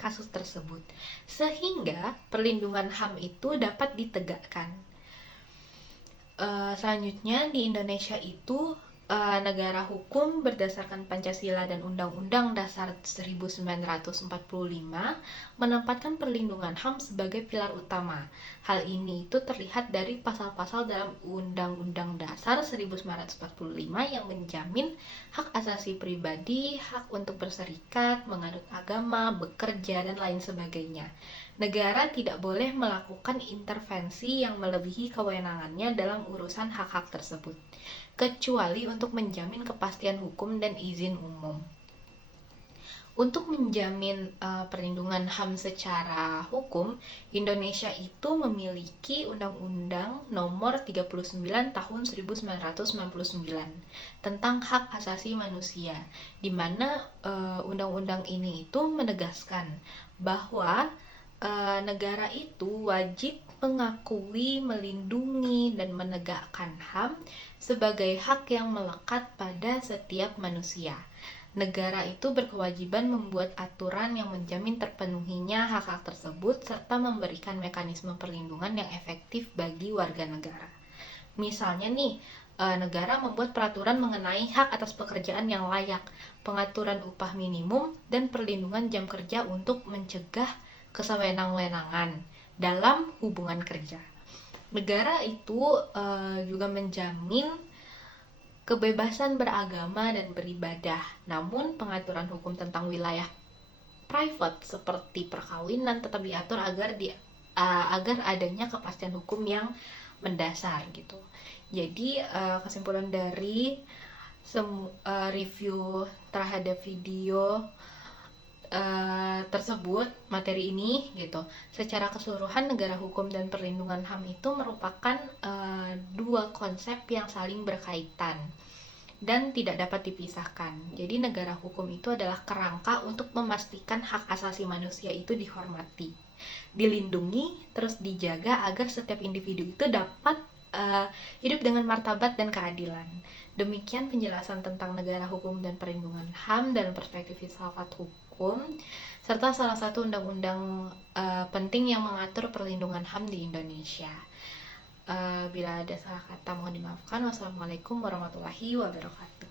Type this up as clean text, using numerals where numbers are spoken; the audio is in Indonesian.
kasus tersebut, sehingga perlindungan HAM itu dapat ditegakkan. Selanjutnya di Indonesia itu negara hukum berdasarkan Pancasila dan Undang-Undang Dasar 1945 menempatkan perlindungan HAM sebagai pilar utama. Hal ini itu terlihat dari pasal-pasal dalam Undang-Undang Dasar 1945 yang menjamin hak asasi pribadi, hak untuk berserikat, menganut agama, bekerja, dan lain sebagainya. Negara tidak boleh melakukan intervensi yang melebihi kewenangannya dalam urusan hak-hak tersebut, kecuali untuk menjamin kepastian hukum dan izin umum. Untuk menjamin perlindungan HAM secara hukum, Indonesia itu memiliki Undang-Undang Nomor 39 Tahun 1999 tentang hak asasi manusia, di mana undang-undang ini itu menegaskan bahwa negara itu wajib mengakui, melindungi, dan menegakkan HAM sebagai hak yang melekat pada setiap manusia. Negara itu berkewajiban membuat aturan yang menjamin terpenuhinya hak-hak tersebut serta memberikan mekanisme perlindungan yang efektif bagi warga negara. Misalnya nih, negara membuat peraturan mengenai hak atas pekerjaan yang layak, pengaturan upah minimum, dan perlindungan jam kerja untuk mencegah kesewenang-wenangan dalam hubungan kerja. Negara itu juga menjamin kebebasan beragama dan beribadah, namun pengaturan hukum tentang wilayah private seperti perkawinan tetap diatur agar adanya kepastian hukum yang mendasar gitu. Jadi kesimpulan dari review terhadap video tersebut, materi ini gitu, secara keseluruhan negara hukum dan perlindungan HAM itu merupakan dua konsep yang saling berkaitan dan tidak dapat dipisahkan. Jadi negara hukum itu adalah kerangka untuk memastikan hak asasi manusia itu dihormati, dilindungi, terus dijaga agar setiap individu itu dapat hidup dengan martabat dan keadilan. Demikian penjelasan tentang negara hukum dan perlindungan HAM dalam perspektif filsafat hukum, serta salah satu undang-undang penting yang mengatur perlindungan HAM di Indonesia. Bila ada salah kata mohon dimaafkan. Wassalamualaikum warahmatullahi wabarakatuh.